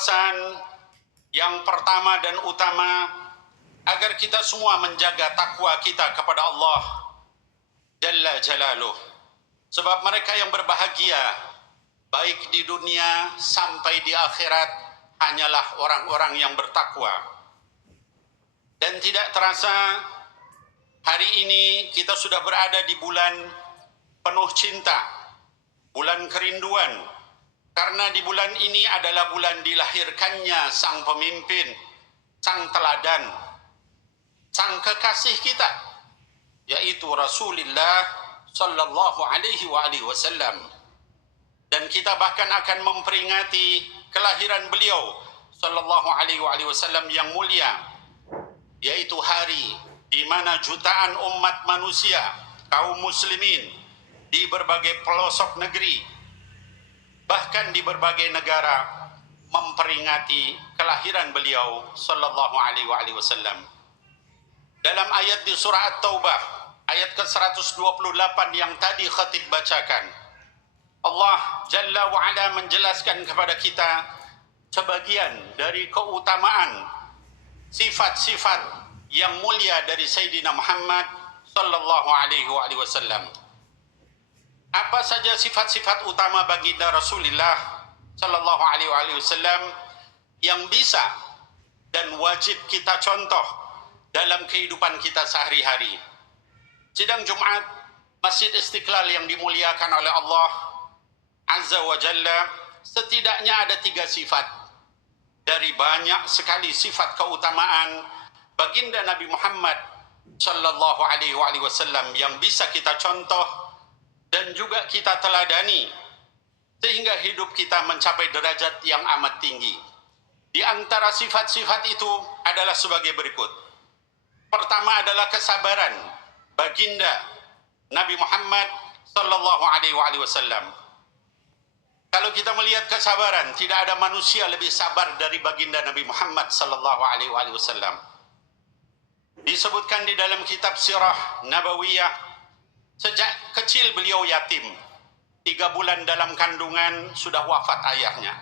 pesan yang pertama dan utama agar kita semua menjaga takwa kita kepada Allah Jalla Jalaluh. Sebab mereka yang berbahagia baik di dunia sampai di akhirat hanyalah orang-orang yang bertakwa. Dan tidak terasa hari ini kita sudah berada di bulan penuh cinta, bulan kerinduan. Karena di bulan ini adalah bulan dilahirkannya sang pemimpin, sang teladan, sang kekasih kita, yaitu Rasulullah sallallahu alaihi wasallam. Dan kita bahkan akan memperingati kelahiran beliau sallallahu alaihi wasallam yang mulia, yaitu hari di mana jutaan umat manusia, kaum muslimin di berbagai pelosok negeri, bahkan di berbagai negara memperingati kelahiran beliau sallallahu alaihi wasallam. Dalam ayat di surah At-Taubah ayat ke-128 yang tadi khatib bacakan, Allah Jalla wa Ala menjelaskan kepada kita sebagian dari keutamaan sifat-sifat yang mulia dari Sayyidina Muhammad sallallahu alaihi wasallam. Apa saja sifat-sifat utama baginda Rasulullah sallallahu alaihi wasallam yang bisa dan wajib kita contoh dalam kehidupan kita sehari-hari. Sidang Jumat Masjid Istiqlal yang dimuliakan oleh Allah Azza wa Jalla, setidaknya ada 3 sifat dari banyak sekali sifat keutamaan baginda Nabi Muhammad sallallahu alaihi wasallam yang bisa kita contoh dan juga kita teladani sehingga hidup kita mencapai derajat yang amat tinggi. Di antara sifat-sifat itu adalah sebagai berikut. Pertama adalah kesabaran baginda Nabi Muhammad sallallahu alaihi wasallam. Kalau kita melihat kesabaran, tidak ada manusia lebih sabar dari baginda Nabi Muhammad sallallahu alaihi wasallam. Disebutkan di dalam kitab Sirah Nabawiyah, sejak kecil beliau yatim. 3 bulan dalam kandungan sudah wafat ayahnya.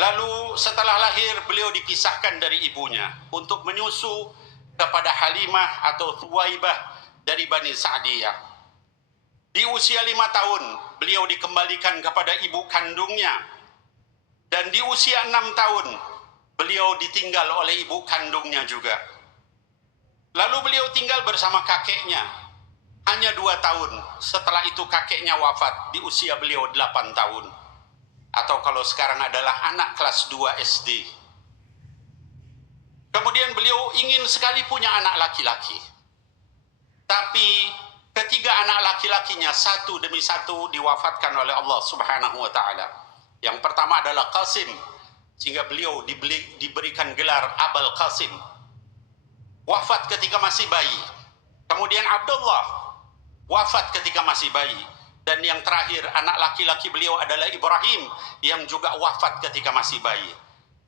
Lalu setelah lahir beliau dipisahkan dari ibunya untuk menyusu kepada Halimah atau Thuwaibah dari Bani Sa'diyah. Di usia 5 tahun beliau dikembalikan kepada ibu kandungnya. Dan di usia 6 tahun beliau ditinggal oleh ibu kandungnya juga. Lalu beliau tinggal bersama kakeknya hanya 2 tahun. Setelah itu kakeknya wafat di usia beliau 8 tahun. Atau kalau sekarang adalah anak kelas 2 SD. Kemudian beliau ingin sekali punya anak laki-laki. Tapi ketiga anak laki-lakinya satu demi satu diwafatkan oleh Allah Subhanahu wa taala. Yang pertama adalah Qasim, sehingga beliau diberikan gelar Abul Qasim. Wafat ketika masih bayi. Kemudian Abdullah wafat ketika masih bayi. Dan yang terakhir anak laki-laki beliau adalah Ibrahim yang juga wafat ketika masih bayi.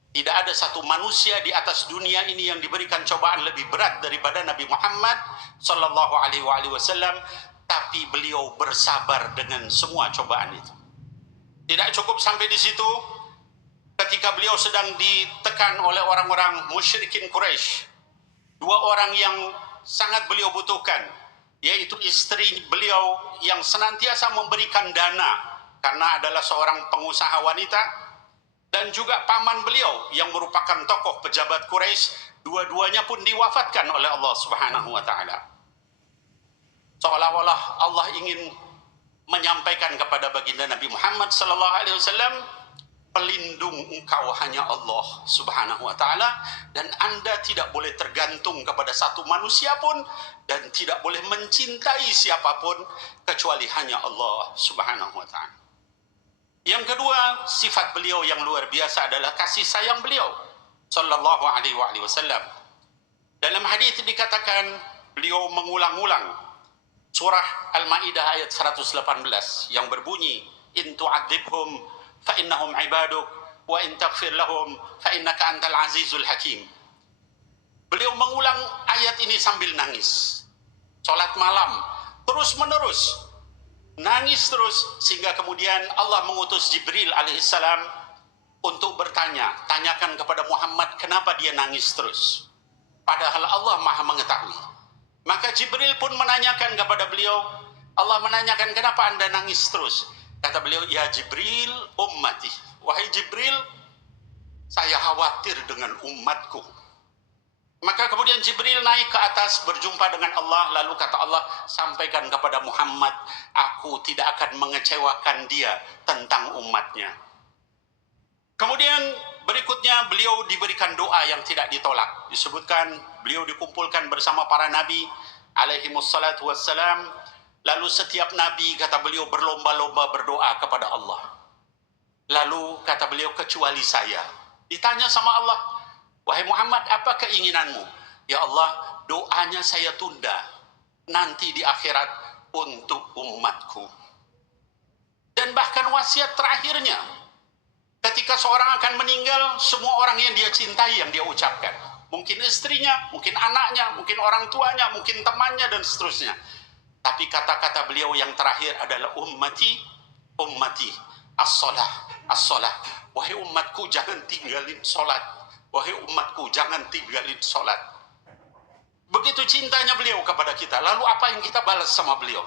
Tidak ada satu manusia di atas dunia ini yang diberikan cobaan lebih berat daripada Nabi Muhammad sallallahu alaihi wasallam, tapi beliau bersabar dengan semua cobaan itu. Tidak cukup sampai di situ, ketika beliau sedang ditekan oleh orang-orang musyrikin Quraisy, 2 orang yang sangat beliau butuhkan, yaitu istri beliau yang senantiasa memberikan dana karena adalah seorang pengusaha wanita, dan juga paman beliau yang merupakan tokoh pejabat Quraisy. Dua-duanya pun diwafatkan oleh Allah Subhanahu wa taala. Seolah-olah Allah ingin menyampaikan kepada baginda Nabi Muhammad sallallahu alaihi wasallam, pelindung engkau hanya Allah Subhanahu wa taala, dan Anda tidak boleh tergantung kepada satu manusia pun dan tidak boleh mencintai siapapun kecuali hanya Allah Subhanahu wa taala. Yang kedua, sifat beliau yang luar biasa adalah kasih sayang beliau sallallahu alaihi wasallam. Dalam hadis dikatakan beliau mengulang-ulang surah Al-Maidah ayat 118 yang berbunyi, in tu'adzibhum fa innahum ibaduk wa in taghfir lahum fa innaka antal azizul hakim. Beliau mengulang ayat ini sambil nangis. Salat malam terus menerus nangis terus, sehingga kemudian Allah mengutus Jibril alaihissalam untuk bertanya, tanyakan kepada Muhammad kenapa dia nangis terus. Padahal Allah Maha mengetahui. Maka Jibril pun menanyakan kepada beliau, Allah menanyakan kenapa anda nangis terus. Kata beliau, ya Jibril ummati. Wahai Jibril, saya khawatir dengan umatku. Maka kemudian Jibril naik ke atas berjumpa dengan Allah. Lalu kata Allah, sampaikan kepada Muhammad, aku tidak akan mengecewakan dia tentang umatnya. Kemudian berikutnya beliau diberikan doa yang tidak ditolak. Disebutkan beliau dikumpulkan bersama para nabi alaihimussalatu wassalam. Lalu setiap nabi, kata beliau, berlomba-lomba berdoa kepada Allah. Lalu kata beliau, kecuali saya. Ditanya sama Allah, wahai Muhammad, apa keinginanmu? Ya Allah, doanya saya tunda nanti di akhirat untuk umatku. Dan bahkan wasiat terakhirnya, ketika seorang akan meninggal, semua orang yang dia cintai yang dia ucapkan. Mungkin istrinya, mungkin anaknya, mungkin orang tuanya, mungkin temannya, dan seterusnya. Tapi kata-kata beliau yang terakhir adalah ummati, ummati, as-salah, as-salah. Wahai umatku, jangan tinggalin sholat. Wahai umatku, jangan tinggalin sholat. Begitu cintanya beliau kepada kita. Lalu apa yang kita balas sama beliau?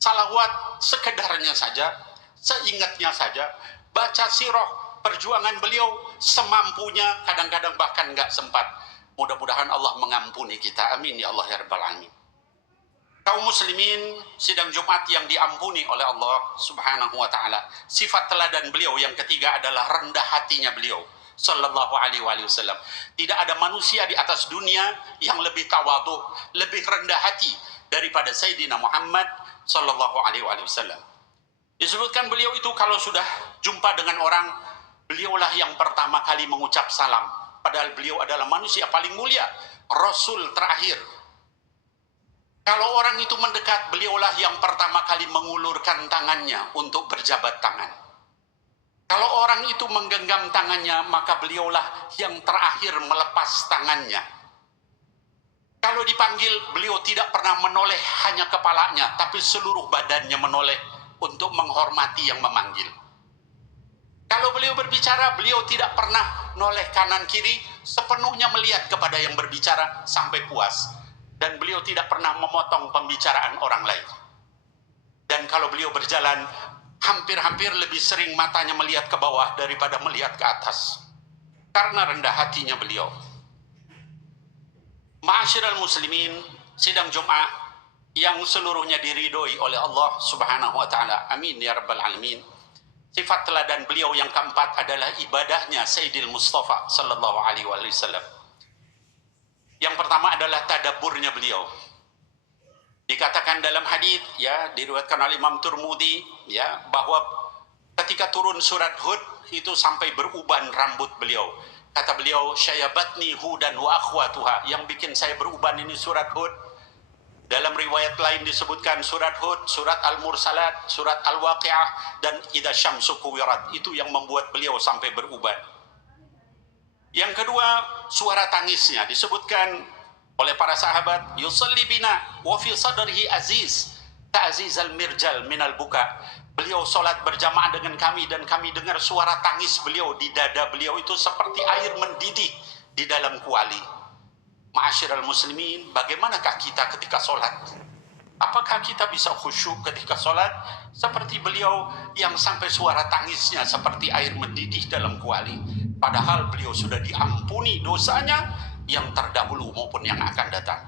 Salawat sekedarnya saja, seingatnya saja. Baca sirah perjuangan beliau semampunya, kadang-kadang bahkan nggak sempat. Mudah-mudahan Allah mengampuni kita. Amin ya Allah ya Rabbal Alamin. Kaum muslimin, sidang Jumat yang diampuni oleh Allah Subhanahu wa taala. Sifat teladan beliau yang ketiga adalah rendah hatinya beliau sallallahu alaihi wasallam. Tidak ada manusia di atas dunia yang lebih tawadhu, lebih rendah hati daripada Sayyidina Muhammad sallallahu alaihi wasallam. Disebutkan beliau itu kalau sudah jumpa dengan orang, beliaulah yang pertama kali mengucap salam. Padahal beliau adalah manusia paling mulia, Rasul terakhir. Kalau orang itu mendekat, beliaulah yang pertama kali mengulurkan tangannya untuk berjabat tangan. Kalau orang itu menggenggam tangannya, maka beliaulah yang terakhir melepas tangannya. Kalau dipanggil, beliau tidak pernah menoleh hanya kepalanya, tapi seluruh badannya menoleh untuk menghormati yang memanggil. Kalau beliau berbicara, beliau tidak pernah noleh kanan kiri, sepenuhnya melihat kepada yang berbicara sampai puas. Dan beliau tidak pernah memotong pembicaraan orang lain. Dan kalau beliau berjalan, hampir-hampir lebih sering matanya melihat ke bawah daripada melihat ke atas. Karena rendah hatinya beliau. Ma'asyiral muslimin, sidang Jum'ah yang seluruhnya diridhoi oleh Allah Subhanahu wa taala. Amin ya rabbal alamin. Sifat teladan beliau yang keempat adalah ibadahnya Sayyidil Mustafa sallallahu alaihi wasallam. Yang pertama adalah tadabburnya beliau. Dikatakan dalam hadis, ya, diriwayatkan oleh Imam Tirmidzi, ya, bahwa ketika turun surat Hud itu sampai beruban rambut beliau. Kata beliau, syayabatni hudan wa akhwatuha, yang bikin saya beruban ini surat Hud. Dalam riwayat lain disebutkan surat Hud, surat Al-Mursalat, surat Al-Waqi'ah, dan idza syamsu kuwirat. Itu yang membuat beliau sampai beruban. Yang kedua, suara tangisnya disebutkan oleh para sahabat, yusalli bina wa fi sadrihi aziz ta'ziz al-mirjal minal buka. Beliau solat berjamaah dengan kami dan kami dengar suara tangis beliau di dada beliau itu seperti air mendidih di dalam kuali. Ma'asyiral muslimin, bagaimanakah kita ketika solat? Apakah kita bisa khusyuk ketika solat seperti beliau yang sampai suara tangisnya seperti air mendidih dalam kuali? Padahal beliau sudah diampuni dosanya yang terdahulu maupun yang akan datang.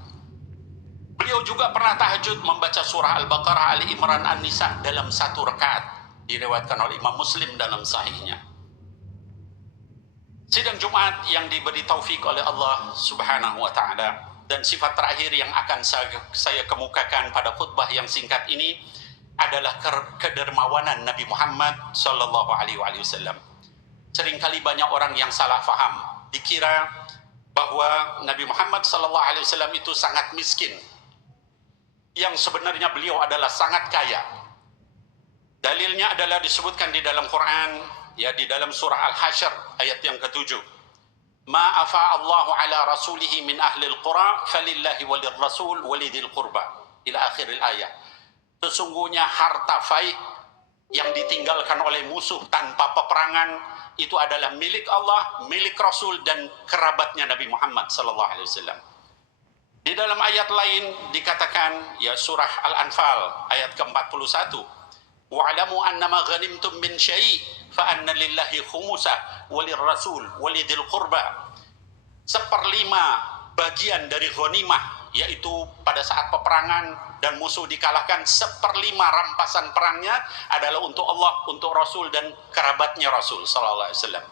Beliau juga pernah tahajud membaca surah Al-Baqarah, Ali Imran, An-Nisa dalam satu rakaat. Diriwayatkan oleh Imam Muslim dalam sahihnya. Sidang Jumat yang diberi taufik oleh Allah Subhanahu wa taala, dan sifat terakhir yang akan saya kemukakan pada khutbah yang singkat ini adalah kedermawanan Nabi Muhammad sallallahu alaihi wasallam. Seringkali banyak orang yang salah faham, dikira bahwa Nabi Muhammad sallallahu alaihi wasallam itu sangat miskin, yang sebenarnya beliau adalah sangat kaya. Dalilnya adalah disebutkan di dalam Quran, ya, di dalam surah Al-Hasyr ayat yang ke-7. Ma afa Allahu ala rasulihi min ahli al-qura falillahi walir rasul walidil qurba ila akhiril ayat. Sesungguhnya harta faid yang ditinggalkan oleh musuh tanpa peperangan itu adalah milik Allah, milik Rasul dan kerabatnya Nabi Muhammad sallallahu alaihi wasallam. Di dalam ayat lain dikatakan, ya surah Al-Anfal ayat ke-41, wa'lamu annama ghanimtum min syai' fa anna lillahi khumusah walirrasul walidil qurba. Seperlima bagian dari ghanimah, yaitu pada saat peperangan dan musuh dikalahkan, seperlima rampasan perangnya adalah untuk Allah, untuk Rasul dan kerabatnya Rasul sallallahu alaihi wasallam.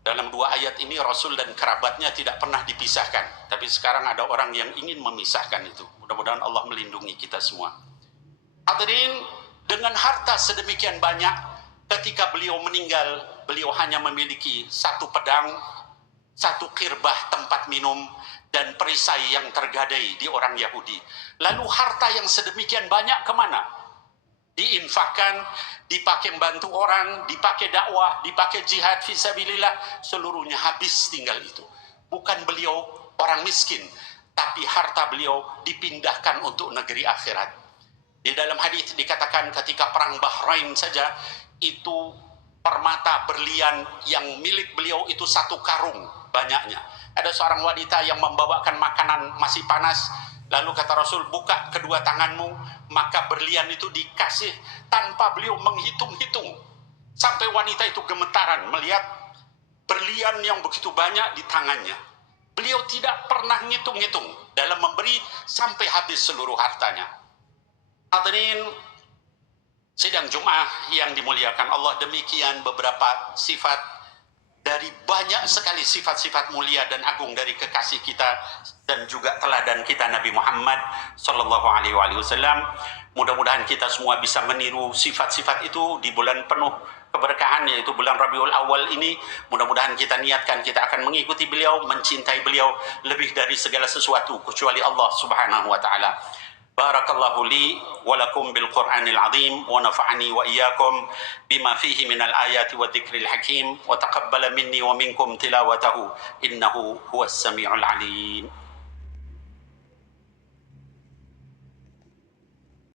Dalam dua ayat ini Rasul dan kerabatnya tidak pernah dipisahkan. Tapi sekarang ada orang yang ingin memisahkan itu. Mudah-mudahan Allah melindungi kita semua. Hadirin, dengan harta sedemikian banyak, ketika beliau meninggal, beliau hanya memiliki satu pedang, satu kirbah tempat minum, dan perisai yang tergadai di orang Yahudi. Lalu harta yang sedemikian banyak kemana? Diinfakkan, dipakai membantu orang, dipakai dakwah, dipakai jihad fisabilillah, seluruhnya habis tinggal itu. Bukan beliau orang miskin, tapi harta beliau dipindahkan untuk negeri akhirat. Di dalam hadis dikatakan ketika perang Bahrain saja, itu permata berlian yang milik beliau itu satu karung banyaknya. Ada seorang wanita yang membawakan makanan masih panas, lalu kata Rasul, buka kedua tanganmu, maka berlian itu dikasih tanpa beliau menghitung-hitung. Sampai wanita itu gemetaran melihat berlian yang begitu banyak di tangannya. Beliau tidak pernah ngitung-ngitung dalam memberi sampai habis seluruh hartanya. Hadirin sidang Jumat yang dimuliakan Allah, demikian beberapa sifat dari banyak sekali sifat-sifat mulia dan agung dari kekasih kita dan juga teladan kita Nabi Muhammad sallallahu alaihi wasallam. Mudah-mudahan kita semua bisa meniru sifat-sifat itu di bulan penuh keberkahan, yaitu bulan Rabiul Awal ini. Mudah-mudahan kita niatkan kita akan mengikuti beliau, mencintai beliau lebih dari segala sesuatu kecuali Allah Subhanahu wa taala. Barakallahu li wa lakum bil Qur'anil azim wa nafa'ani wa iyyakum bima fihi minal ayati wa dzikril hakim wa taqabbala minni wa minkum tilawatahu innahu huwas samiul alim.